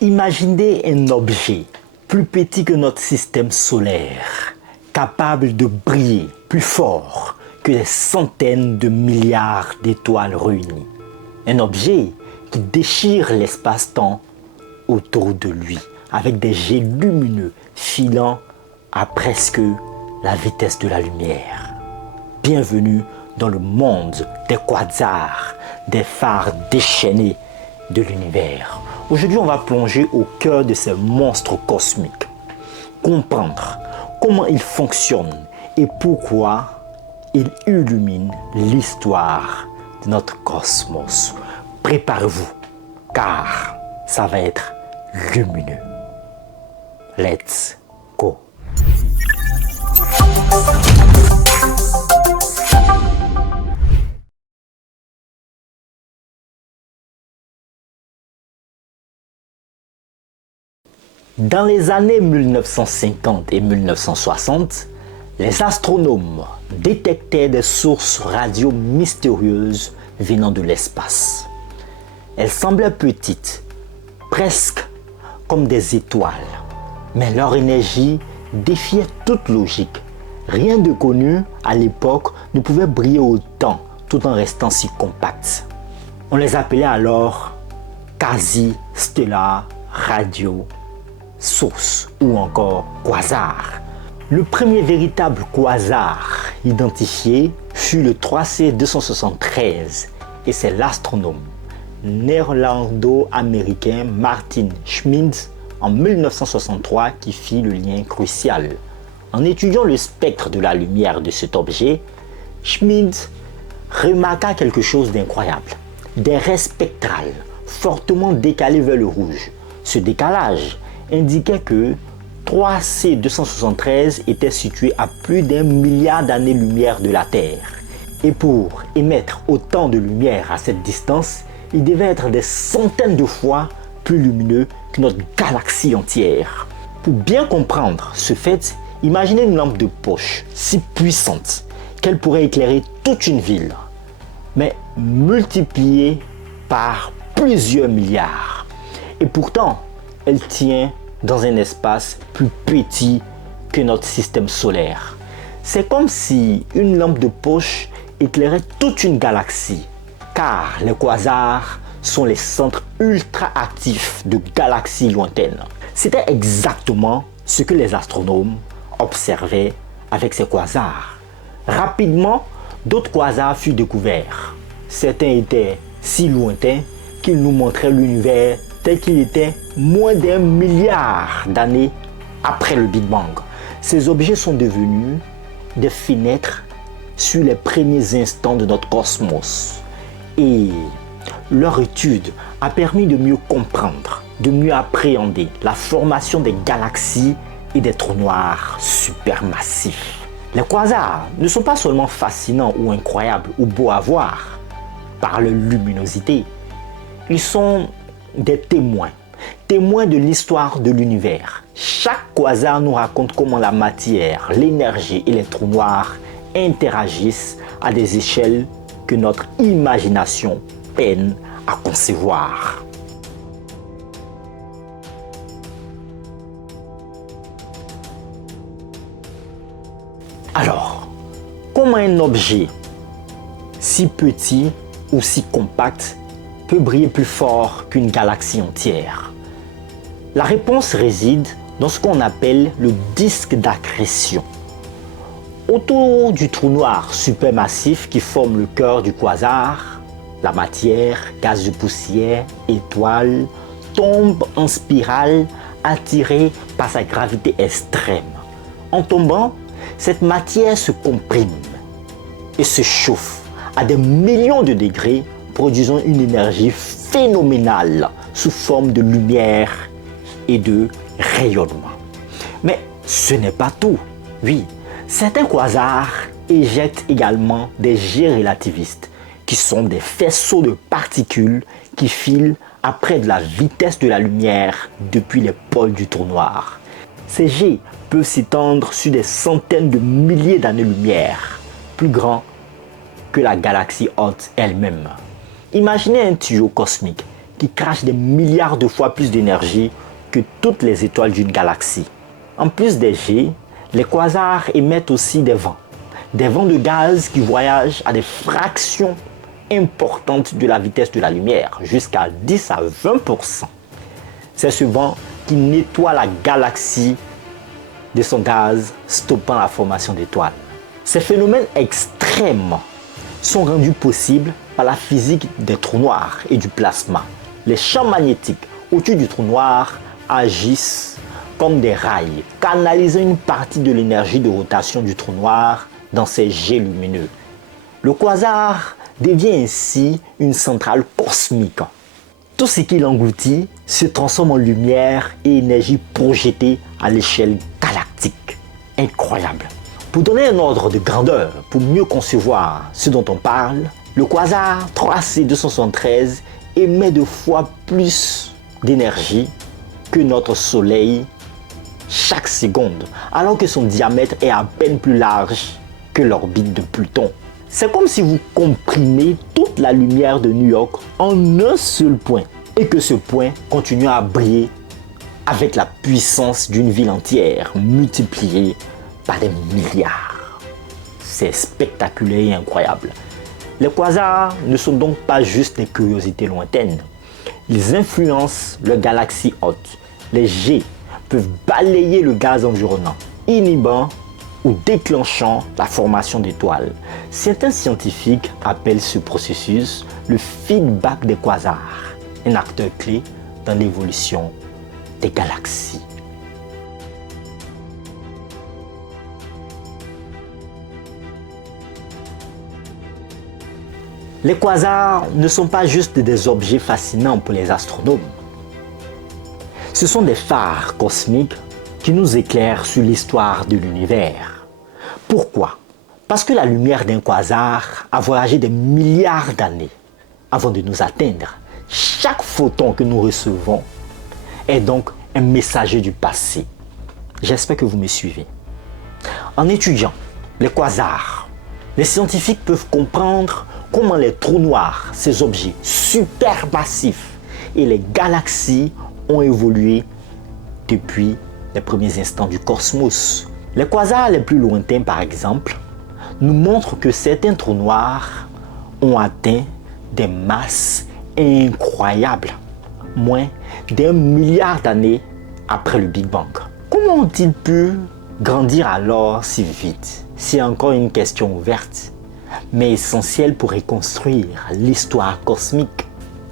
Imaginez un objet plus petit que notre système solaire, capable de briller plus fort que des centaines de milliards d'étoiles réunies. Un objet qui déchire l'espace-temps autour de lui, avec des jets lumineux filant à presque la vitesse de la lumière. Bienvenue dans le monde des quasars, des phares déchaînés de l'univers. Aujourd'hui, on va plonger au cœur de ces monstres cosmiques, comprendre comment ils fonctionnent et pourquoi ils illuminent l'histoire de notre cosmos. Préparez-vous, car ça va être lumineux. Let's go! Dans les années 1950 et 1960, les astronomes détectaient des sources radio mystérieuses venant de l'espace. Elles semblaient petites, presque comme des étoiles, mais leur énergie défiait toute logique. Rien de connu à l'époque ne pouvait briller autant tout en restant si compact. On les appelait alors quasi-stellar radio source ou encore quasar. Le premier véritable quasar identifié fut le 3C273 et c'est l'astronome néerlando-américain Martin Schmid en 1963 qui fit le lien crucial. En étudiant le spectre de la lumière de cet objet, Schmid remarqua quelque chose d'incroyable. Des raies spectrales fortement décalées vers le rouge. Ce décalage indiquait que 3C273 était situé à plus d'1 milliard d'années-lumière de la Terre. Et pour émettre autant de lumière à cette distance, il devait être des centaines de fois plus lumineux que notre galaxie entière. Pour bien comprendre ce fait, imaginez une lampe de poche si puissante qu'elle pourrait éclairer toute une ville, mais multipliée par plusieurs milliards. Et pourtant, elle tient dans un espace plus petit que notre système solaire. C'est comme si une lampe de poche éclairait toute une galaxie, car les quasars sont les centres ultra actifs de galaxies lointaines. C'était exactement ce que les astronomes observaient avec ces quasars. Rapidement, d'autres quasars furent découverts. Certains étaient si lointains qu'ils nous montraient l'univers tel qu'il était moins d'1 milliard d'années après le Big Bang. Ces objets sont devenus des fenêtres sur les premiers instants de notre cosmos. Et leur étude a permis de mieux comprendre, de mieux appréhender la formation des galaxies et des trous noirs supermassifs. Les quasars ne sont pas seulement fascinants ou incroyables ou beaux à voir par leur luminosité, ils sont des témoins de l'histoire de l'univers. Chaque quasar nous raconte comment la matière, l'énergie et les trous noirs interagissent à des échelles que notre imagination peine à concevoir. Alors, comment un objet si petit ou si compact peut briller plus fort qu'une galaxie entière? La réponse réside dans ce qu'on appelle le disque d'accrétion. Autour du trou noir supermassif qui forme le cœur du quasar, la matière, gaz de poussière, étoiles, tombe en spirale attirée par sa gravité extrême. En tombant, cette matière se comprime et se chauffe à des millions de degrés, produisant une énergie phénoménale sous forme de lumière et de rayonnement. Mais ce n'est pas tout. Oui, certains quasars éjectent également des jets relativistes, qui sont des faisceaux de particules qui filent à près de la vitesse de la lumière depuis les pôles du trou noir. Ces jets peuvent s'étendre sur des centaines de milliers d'années-lumière, plus grands que la galaxie haute elle-même. Imaginez un tuyau cosmique qui crachent des milliards de fois plus d'énergie que toutes les étoiles d'une galaxie. En plus des jets, les quasars émettent aussi des vents de gaz qui voyagent à des fractions importantes de la vitesse de la lumière, jusqu'à 10 à 20%. C'est ce vent qui nettoie la galaxie de son gaz, stoppant la formation d'étoiles. Ces phénomènes extrêmes sont rendus possibles par la physique des trous noirs et du plasma. Les champs magnétiques autour du trou noir agissent comme des rails, canalisant une partie de l'énergie de rotation du trou noir dans ses jets lumineux. Le quasar devient ainsi une centrale cosmique. Tout ce qu'il engloutit se transforme en lumière et énergie projetée à l'échelle galactique. Incroyable! Pour donner un ordre de grandeur, pour mieux concevoir ce dont on parle, le quasar 3C273 émet 2 fois plus d'énergie que notre Soleil chaque seconde, alors que son diamètre est à peine plus large que l'orbite de Pluton. C'est comme si vous comprimez toute la lumière de New York en un seul point et que ce point continue à briller avec la puissance d'une ville entière multipliée par des milliards. C'est spectaculaire et incroyable. Les quasars ne sont donc pas juste des curiosités lointaines. Ils influencent leurs galaxies hautes. Les jets peuvent balayer le gaz environnant, inhibant ou déclenchant la formation d'étoiles. Certains scientifiques appellent ce processus le feedback des quasars, un acteur clé dans l'évolution des galaxies. Les quasars ne sont pas juste des objets fascinants pour les astronomes. Ce sont des phares cosmiques qui nous éclairent sur l'histoire de l'univers. Pourquoi? Parce que la lumière d'un quasar a voyagé des milliards d'années avant de nous atteindre. Chaque photon que nous recevons est donc un messager du passé. J'espère que vous me suivez. En étudiant les quasars, les scientifiques peuvent comprendre comment les trous noirs, ces objets supermassifs, et les galaxies ont évolué depuis les premiers instants du cosmos. Les quasars les plus lointains, par exemple, nous montrent que certains trous noirs ont atteint des masses incroyables, moins d'1 milliard d'années après le Big Bang. Comment ont-ils pu grandir alors si vite? C'est encore une question ouverte, mais essentielle pour reconstruire l'histoire cosmique.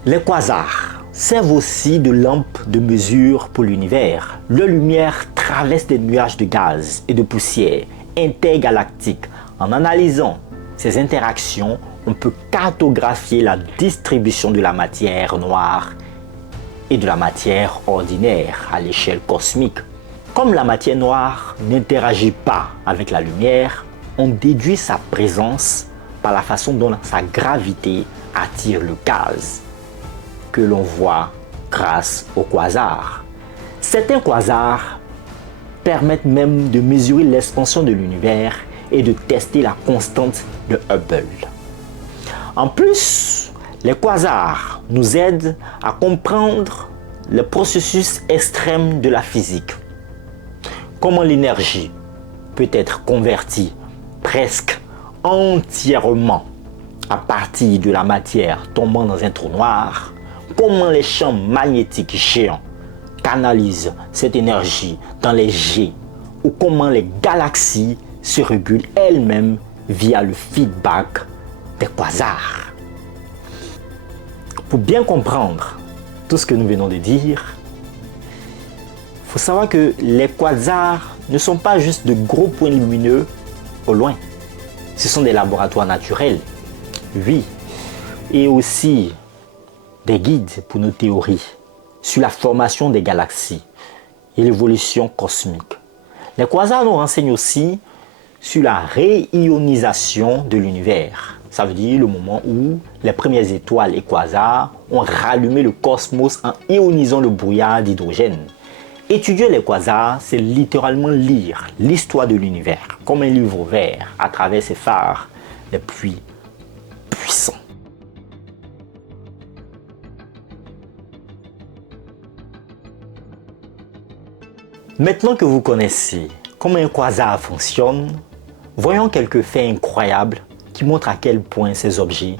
Les quasars servent aussi de lampes de mesure pour l'univers. Leur lumière traverse des nuages de gaz et de poussière intergalactiques. En analysant ces interactions, on peut cartographier la distribution de la matière noire et de la matière ordinaire à l'échelle cosmique. Comme la matière noire n'interagit pas avec la lumière, on déduit sa présence par la façon dont sa gravité attire le gaz, que l'on voit grâce aux quasars. Certains quasars permettent même de mesurer l'expansion de l'univers et de tester la constante de Hubble. En plus, les quasars nous aident à comprendre le processus extrême de la physique. Comment l'énergie peut être convertie presque entièrement à partir de la matière tombant dans un trou noir. Comment les champs magnétiques géants canalisent cette énergie dans les jets, ou comment les galaxies se régulent elles-mêmes via le feedback des quasars. Pour bien comprendre tout ce que nous venons de dire, il faut savoir que les quasars ne sont pas juste de gros points lumineux au loin. Ce sont des laboratoires naturels, oui, et aussi des guides pour nos théories sur la formation des galaxies et l'évolution cosmique. Les quasars nous renseignent aussi sur la réionisation de l'univers. Ça veut dire le moment où les premières étoiles et quasars ont rallumé le cosmos en ionisant le brouillard d'hydrogène. Étudier les quasars, c'est littéralement lire l'histoire de l'univers comme un livre ouvert à travers ses phares les plus puissants. Maintenant que vous connaissez comment un quasar fonctionne, voyons quelques faits incroyables qui montrent à quel point ces objets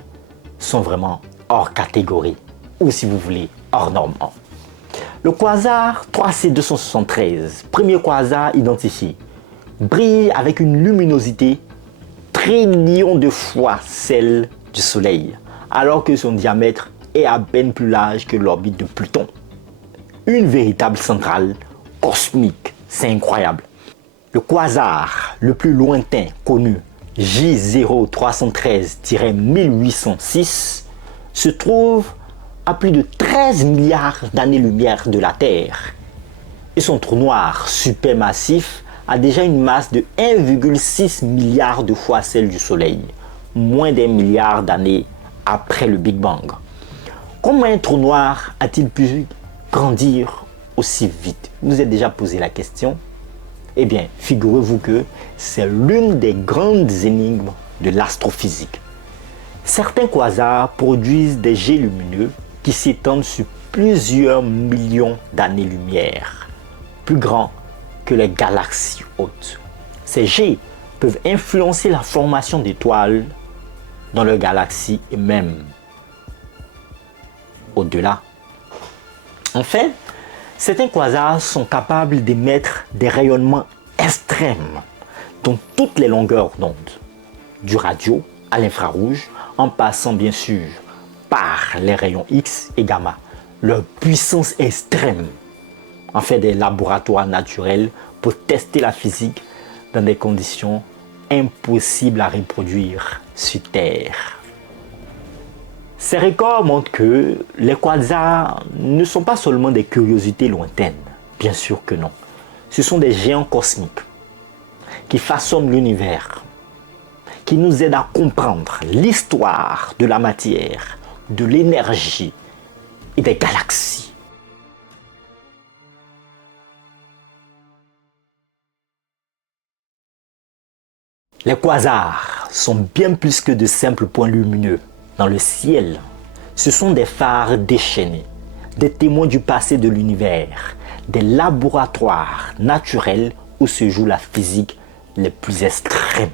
sont vraiment hors catégorie, ou si vous voulez, hors norme. Le quasar 3C273, premier quasar identifié, brille avec une luminosité trillions de fois celle du Soleil, alors que son diamètre est à peine plus large que l'orbite de Pluton. Une véritable centrale cosmique, c'est incroyable. Le quasar le plus lointain connu, J0313-1806, se trouve à plus de 13 milliards d'années-lumière de la Terre. Et son trou noir supermassif a déjà une masse de 1,6 milliard de fois celle du Soleil, moins d'1 milliard d'années après le Big Bang. Comment un trou noir a-t-il pu grandir aussi vite? Vous vous êtes déjà posé la question? Eh bien, figurez-vous que c'est l'une des grandes énigmes de l'astrophysique. Certains quasars produisent des jets lumineux qui s'étendent sur plusieurs millions d'années-lumière, plus grands que les galaxies hautes. Ces jets peuvent influencer la formation d'étoiles dans leur galaxie et même au-delà. Enfin, certains quasars sont capables d'émettre des rayonnements extrêmes dans toutes les longueurs d'onde, du radio à l'infrarouge, en passant bien sûr par les rayons X et gamma. Leur puissance extrême en fait des laboratoires naturels pour tester la physique dans des conditions impossibles à reproduire sur Terre. Ces records montrent que les quasars ne sont pas seulement des curiosités lointaines, bien sûr que non. Ce sont des géants cosmiques qui façonnent l'univers, qui nous aident à comprendre l'histoire de la matière, de l'énergie et des galaxies. Les quasars sont bien plus que de simples points lumineux dans le ciel. Ce sont des phares déchaînés, des témoins du passé de l'univers, des laboratoires naturels où se joue la physique les plus extrêmes.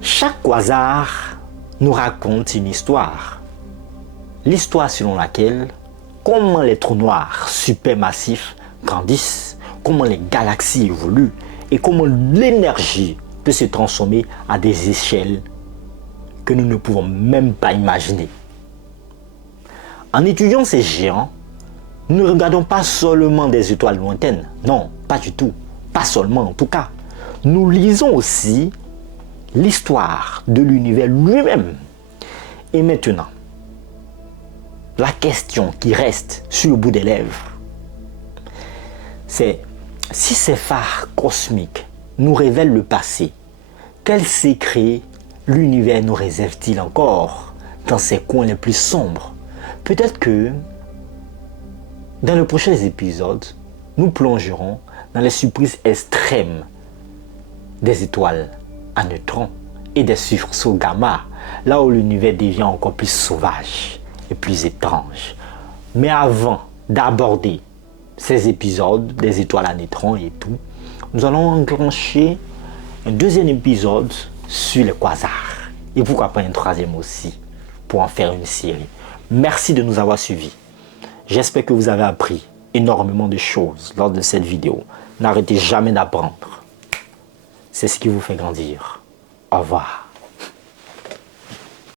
Chaque quasar nous raconte une histoire. L'histoire selon laquelle comment les trous noirs supermassifs grandissent, comment les galaxies évoluent et comment l'énergie peut se transformer à des échelles que nous ne pouvons même pas imaginer. En étudiant ces géants, nous ne regardons pas seulement des étoiles lointaines. Non, pas du tout. Pas seulement en tout cas. Nous lisons aussi l'histoire de l'univers lui-même. Et maintenant, la question qui reste sur le bout des lèvres, c'est si ces phares cosmiques nous révèlent le passé, quels secrets l'univers nous réserve-t-il encore dans ses coins les plus sombres? Peut-être que dans les prochains épisodes, nous plongerons dans les surprises extrêmes des étoiles à neutrons et des sursauts gamma, là où l'univers devient encore plus sauvage et plus étrange. Mais avant d'aborder ces épisodes des étoiles à neutrons et tout, nous allons enclencher un deuxième épisode sur les quasars. Et pourquoi pas un troisième aussi, pour en faire une série. Merci de nous avoir suivis. J'espère que vous avez appris énormément de choses lors de cette vidéo. N'arrêtez jamais d'apprendre. C'est ce qui vous fait grandir. Au revoir.